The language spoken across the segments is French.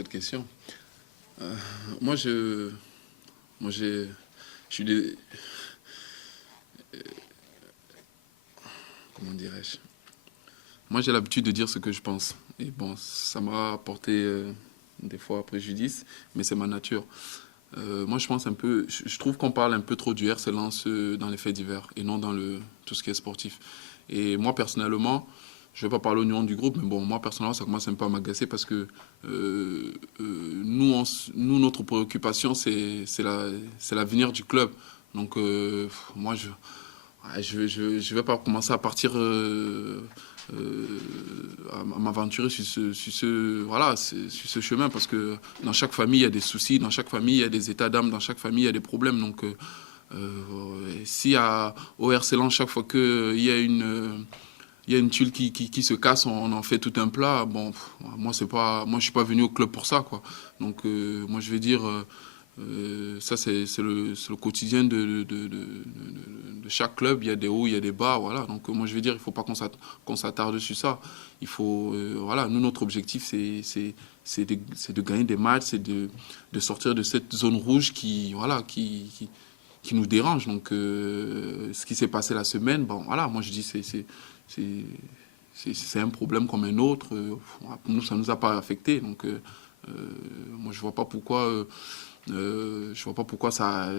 cette question. Euh, moi, je, moi, je suis des, comment dirais-je? Moi, j'ai l'habitude de dire ce que je pense. Et bon, ça m'a apporté des fois préjudice, mais c'est ma nature. Moi, je pense un peu, je trouve qu'on parle un peu trop du RC Lens dans les faits divers et non dans tout ce qui est sportif. Et moi, personnellement, je ne vais pas parler au nom du groupe, mais bon, moi, personnellement, ça commence un peu à m'agacer parce que nous, notre préoccupation, c'est l'avenir du club. Donc, moi, je vais pas commencer à partir à m'aventurer voilà, sur ce chemin parce que dans chaque famille il y a des soucis, dans chaque famille il y a des états d'âme, dans chaque famille il y a des problèmes. Donc si au RC Lens chaque fois qu'il y a une tuile qui se casse, on en fait tout un plat. Bon, moi je suis pas venu au club pour ça quoi. Donc moi je vais dire ça, c'est le quotidien de chaque club. Il y a des hauts, il y a des bas. Voilà. Donc, moi, je vais dire, il ne faut pas qu'on s'attarde sur ça. Il faut, voilà, nous, notre objectif, c'est de gagner des matchs, c'est de sortir de cette zone rouge voilà, qui nous dérange. Donc, ce qui s'est passé la semaine, bon, voilà, moi, je dis, c'est, c'est un problème comme un autre. Nous, ça ne nous a pas affecté. Donc, moi, je vois pas pourquoi ça.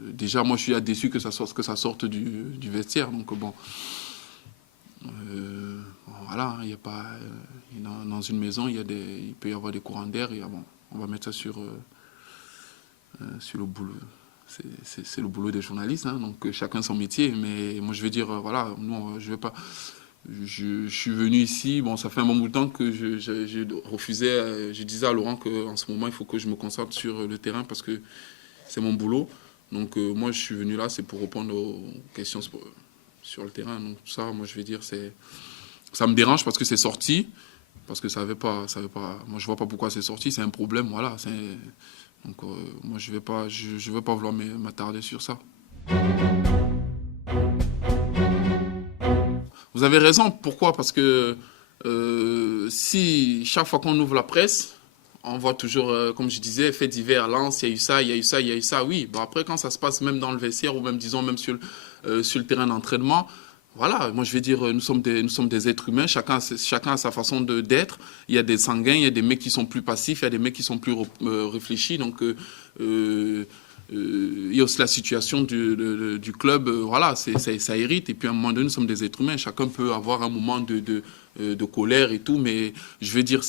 Déjà, moi, je suis déçu que ça sorte du vestiaire. Donc, bon. Voilà, il y a pas. Dans une maison, il peut y avoir des courants d'air. Bon, on va mettre ça sur le boulot. C'est le boulot des journalistes, hein, donc chacun son métier. Mais moi, je vais dire, voilà, non, je vais pas. Je suis venu ici, bon, ça fait un bon bout de temps que je refusais, je disais à Laurent qu'en ce moment, il faut que je me concentre sur le terrain parce que c'est mon boulot. Donc, moi, je suis venu là, c'est pour répondre aux questions sur le terrain. Donc, ça, moi, je vais dire, ça me dérange parce que c'est sorti, parce que ça avait pas, moi, je vois pas pourquoi c'est sorti, c'est un problème, voilà. Donc, moi, je vais pas vouloir m'attarder sur ça. Vous avez raison. Pourquoi? Parce que si chaque fois qu'on ouvre la presse, on voit toujours, comme je disais, faits divers, Lens, il y a eu ça, il y a eu ça, il y a eu ça. Oui, bon, après, quand ça se passe même dans le vestiaire ou même, disons, même sur le terrain d'entraînement, voilà, moi je vais dire, nous sommes des êtres humains, chacun a sa façon d'être. Il y a des sanguins, il y a des mecs qui sont plus passifs, il y a des mecs qui sont plus réfléchis. Donc, il y a aussi la situation du club, voilà, ça hérite. Et puis à un moment donné, nous sommes des êtres humains. Chacun peut avoir un moment de colère et tout, mais je vais dire,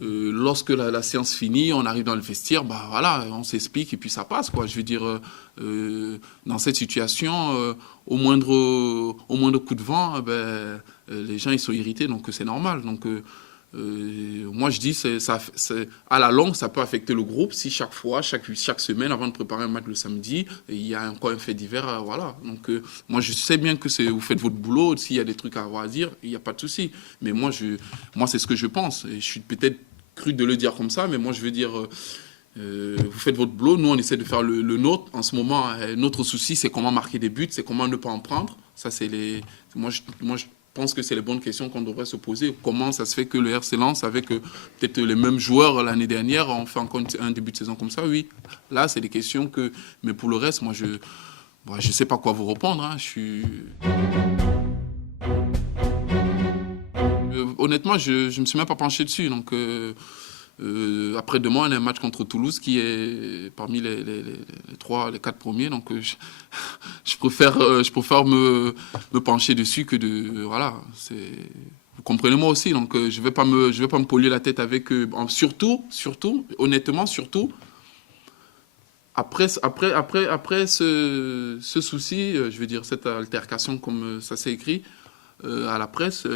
lorsque la séance finit, on arrive dans le vestiaire, bah voilà, on s'explique et puis ça passe, quoi. Je veux dire, dans cette situation, au moindre coup de vent, les gens ils sont irrités, donc c'est normal. Donc moi, je dis, à la longue, ça peut affecter le groupe si chaque fois, chaque semaine, avant de préparer un match le samedi, il y a encore un fait divers. Voilà. Donc, moi, je sais bien que vous faites votre boulot. S'il y a des trucs à avoir à dire, il n'y a pas de souci. Mais moi, c'est ce que je pense. Et je suis peut-être cru de le dire comme ça, mais moi, je veux dire. Vous faites votre boulot, nous on essaie de faire le nôtre. En ce moment, notre souci c'est comment marquer des buts, c'est comment ne pas en prendre. Ça, moi, je pense que c'est les bonnes questions qu'on devrait se poser. Comment ça se fait que le RC Lens, avec peut-être les mêmes joueurs l'année dernière, on fait encore un début de saison comme ça? Oui, là, c'est des questions que. Mais pour le reste, moi, je sais pas quoi vous répondre. Hein. Honnêtement, je me suis même pas penché dessus. Donc, après-demain, on a un match contre Toulouse qui est parmi les 4 premiers. Donc, je préfère me pencher dessus que de. Voilà. Vous comprenez-moi aussi. Donc, je vais pas me polluer la tête avec eux. Surtout, honnêtement, surtout, après ce souci, je veux dire, cette altercation, comme ça s'est écrit à la presse,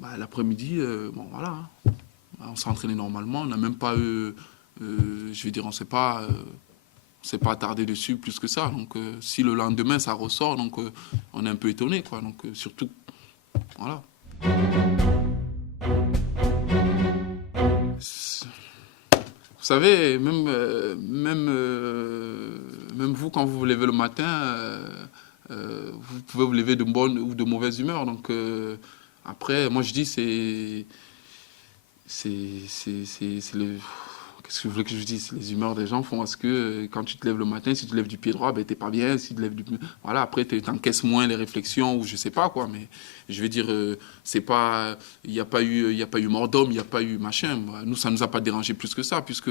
l'après-midi, bon, voilà. Hein. On s'est entraîné normalement, on n'a même pas eu, je veux dire, on s'est pas attardé dessus plus que ça. Donc, si le lendemain ça ressort, donc on est un peu étonné, quoi. Donc, surtout, voilà. Vous savez, même vous, quand vous vous levez le matin, vous pouvez vous lever de bonne ou de mauvaise humeur. Donc, après, moi je dis, c'est le... Qu'est-ce que je veux que je vous dise? Les humeurs des gens font à ce que quand tu te lèves le matin, si tu te lèves du pied droit, ben t'es pas bien. Si tu te lèves du... Voilà, après, t'encaisses moins les réflexions ou je sais pas quoi. Mais je veux dire, c'est pas... Il y a pas eu mort d'homme, il n'y a pas eu machin. Nous, ça nous a pas dérangé plus que ça, puisque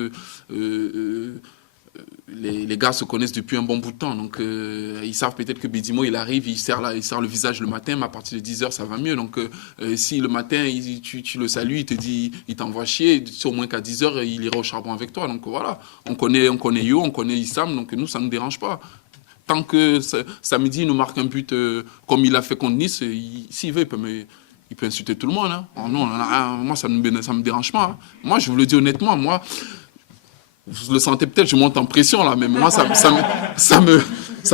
les gars se connaissent depuis un bon bout de temps. Donc, ils savent peut-être que Bédimo, il arrive, il serre le visage le matin, mais à partir de 10 heures, ça va mieux. Donc, si le matin, tu le salues, il te dit, il t'envoie chier, au moins qu'à 10 heures, il ira au charbon avec toi. Donc, voilà. On connaît Yo, on connaît Issam, donc nous, ça ne nous dérange pas. Tant que samedi, il nous marque un but comme il a fait contre Nice, s'il veut, il peut insulter tout le monde. Hein. Non, moi, ça ne me dérange pas. Hein. Moi, je vous le dis honnêtement, moi, vous le sentez peut-être, je monte en pression là, mais moi ça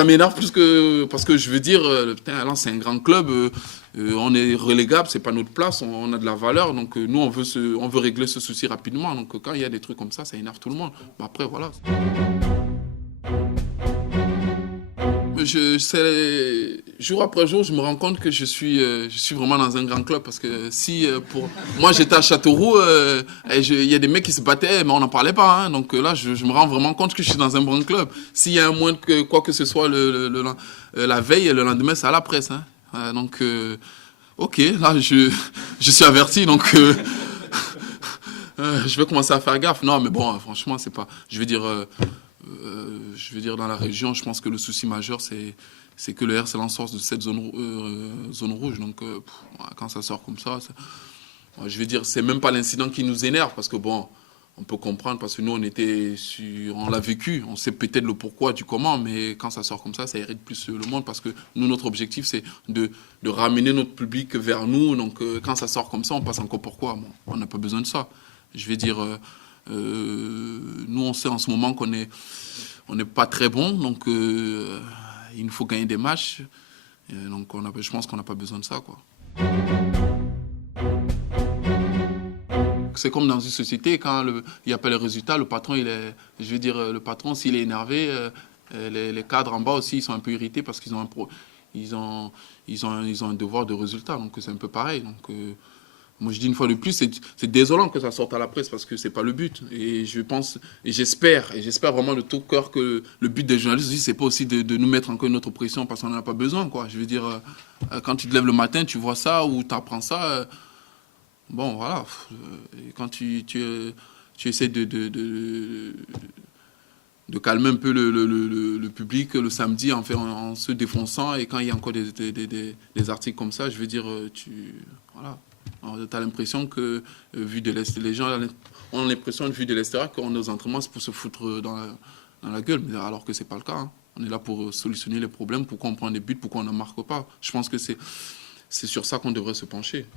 m'énerve plus que parce que je veux dire, putain, là c'est un grand club, on est relégable, c'est pas notre place, on a de la valeur, donc nous on veut régler ce souci rapidement. Donc quand il y a des trucs comme ça énerve tout le monde. Mais après voilà. Jour après jour, je me rends compte que je suis vraiment dans un grand club parce que si pour moi j'étais à Châteauroux, il y a des mecs qui se battaient, mais on n'en parlait pas. Hein, donc là, je me rends vraiment compte que je suis dans un grand club. S'il y a un moins que quoi que ce soit la veille, le lendemain, c'est à la presse. Hein. Donc, ok, là, je suis averti, donc je vais commencer à faire gaffe. Non, mais bon, franchement, c'est pas. Je veux dire, dans la région, je pense que le souci majeur, c'est que le RC Lens sort de cette zone rouge. Donc, quand ça sort comme ça, je veux dire, c'est même pas l'incident qui nous énerve, parce que bon, on peut comprendre, parce que nous, on l'a vécu, on sait peut-être le pourquoi du comment, mais quand ça sort comme ça irrite plus le monde, parce que nous, notre objectif, c'est de ramener notre public vers nous. Donc, quand ça sort comme ça, on passe encore pourquoi. Bon, on n'a pas besoin de ça. Je veux dire... nous, on sait en ce moment qu'on n'est pas très bon, donc il nous faut gagner des matchs. Donc je pense qu'on n'a pas besoin de ça, quoi. C'est comme dans une société, quand il n'y a pas les résultats, le patron, le patron, s'il est énervé, les cadres en bas aussi, ils sont un peu irrités parce qu'ils ont ils ont un devoir de résultat. Donc c'est un peu pareil. Donc moi, je dis une fois de plus, c'est désolant que ça sorte à la presse parce que c'est pas le but. Et je pense, et j'espère vraiment de tout cœur que le but des journalistes aussi, c'est pas aussi de nous mettre encore une autre pression parce qu'on n'en a pas besoin, quoi. Je veux dire, quand tu te lèves le matin, tu vois ça ou tu apprends ça, bon, voilà. Et quand tu essaies de calmer un peu le public le samedi en se défonçant, et quand il y a encore des articles comme ça, je veux dire, voilà. Tu as l'impression que, vu de l'extérieur, les gens ont l'impression, vu de l'extérieur, qu'on est aux entraînements, c'est pour se foutre dans la gueule, alors que ce n'est pas le cas. Hein. On est là pour solutionner les problèmes, pourquoi on prend des buts, pourquoi on n'en marque pas. Je pense que c'est sur ça qu'on devrait se pencher.